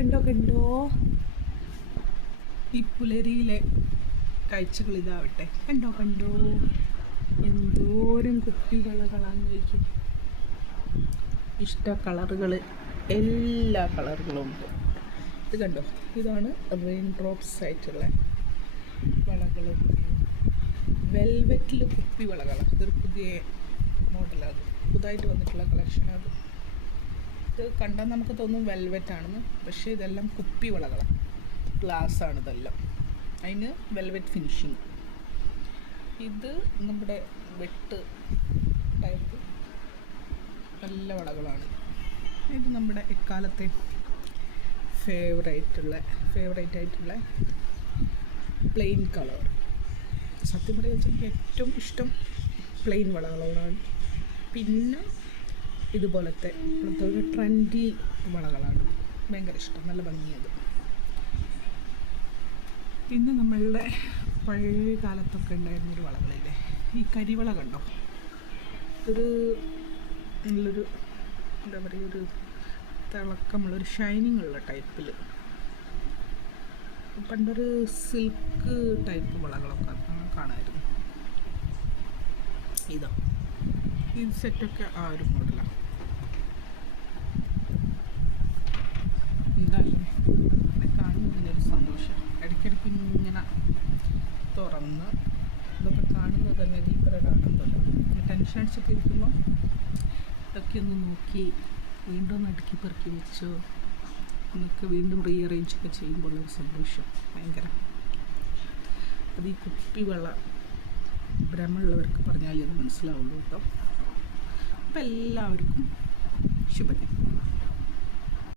കണ്ടോ ഈ പുലരിയിലെ കാഴ്ചകൾ ഇതാവട്ടെ. കണ്ടോ എന്തോരം കുപ്പിവളകളാന്ന് ചോദിക്കും. ഇഷ്ട കളറുകൾ, എല്ലാ കളറുകളും ഉണ്ട്. ഇത് കണ്ടോ, ഇതാണ് റെയിൻ ഡ്രോപ്സ് ആയിട്ടുള്ള വളകൾ. വെൽവെറ്റിൽ കുപ്പി വളകളാണ്. ഇതൊരു പുതിയ മോഡലാണ്, പുതുതായിട്ട് വന്നിട്ടുള്ള കളക്ഷനാണ്. ഇത് കണ്ടാൽ നമുക്ക് തോന്നും വെൽവെറ്റ് ആണെന്ന്, പക്ഷേ ഇതെല്ലാം കുപ്പി വളകളാണ്. ഗ്ലാസ് ആണ് ഇതെല്ലാം. അതിന് വെൽവെറ്റ് ഫിനിഷിങ്. ഇത് നമ്മുടെ വെട്ട് ടൈപ്പ് നല്ല വളകളാണ്. ഇത് നമ്മുടെ എക്കാലത്തെ ഫേവറേറ്റ് ആയിട്ടുള്ള പ്ലെയിൻ കളർ. സത്യം പറയുക വെച്ചാൽ ഏറ്റവും ഇഷ്ടം പ്ലെയിൻ വളകളോടാണ്. പിന്നെ ഇതുപോലത്തെ ഒരു ട്രെൻഡി വളകളാണ് ഭയങ്കര ഇഷ്ടം, നല്ല ഭംഗിയത്. പിന്നെ നമ്മളുടെ പഴയ കാലത്തൊക്കെ ഉണ്ടായിരുന്നൊരു വളകളില്ലേ, ഈ കരിവള കണ്ടോ. ഒരു നല്ലൊരു എന്താ പറയുക, ഒരു തിളക്കമുള്ളൊരു ഷൈനിങ് ഉള്ള ടൈപ്പിൽ പണ്ടൊരു സിൽക്ക് ടൈപ്പ് വളകളൊക്കെ കാണാമായിരുന്നു. ഇതാ ഈ സെറ്റൊക്കെ ആ ഒരു മോഡലാണ്. എന്തായാലും അങ്ങനെ കാണുന്നതിനൊരു സന്തോഷം. ഇടയ്ക്കിടയ്ക്ക് ഇങ്ങനെ തുറന്ന് ഇതൊക്കെ കാണുന്നത് തന്നെ ദീപരടാണെന്നല്ലോ. ടെൻഷൻ അടിച്ചൊക്കെ ഇരിക്കുമ്പോൾ ഇതൊക്കെ ഒന്ന് നോക്കി വീണ്ടും ഒന്ന് അടുക്കി പെറുക്കി വെച്ചോ എന്നൊക്കെ വീണ്ടും റീഅറേഞ്ച് ഒക്കെ ചെയ്യുമ്പോൾ ഒരു സന്തോഷം ഭയങ്കര. അത് ഈ കുപ്പിവെള്ള ഭ്രമമുള്ളവർക്ക് പറഞ്ഞാലേ അത് മനസ്സിലാവുള്ളൂ കേട്ടോ. അപ്പം എല്ലാവർക്കും ശുഭദിനം.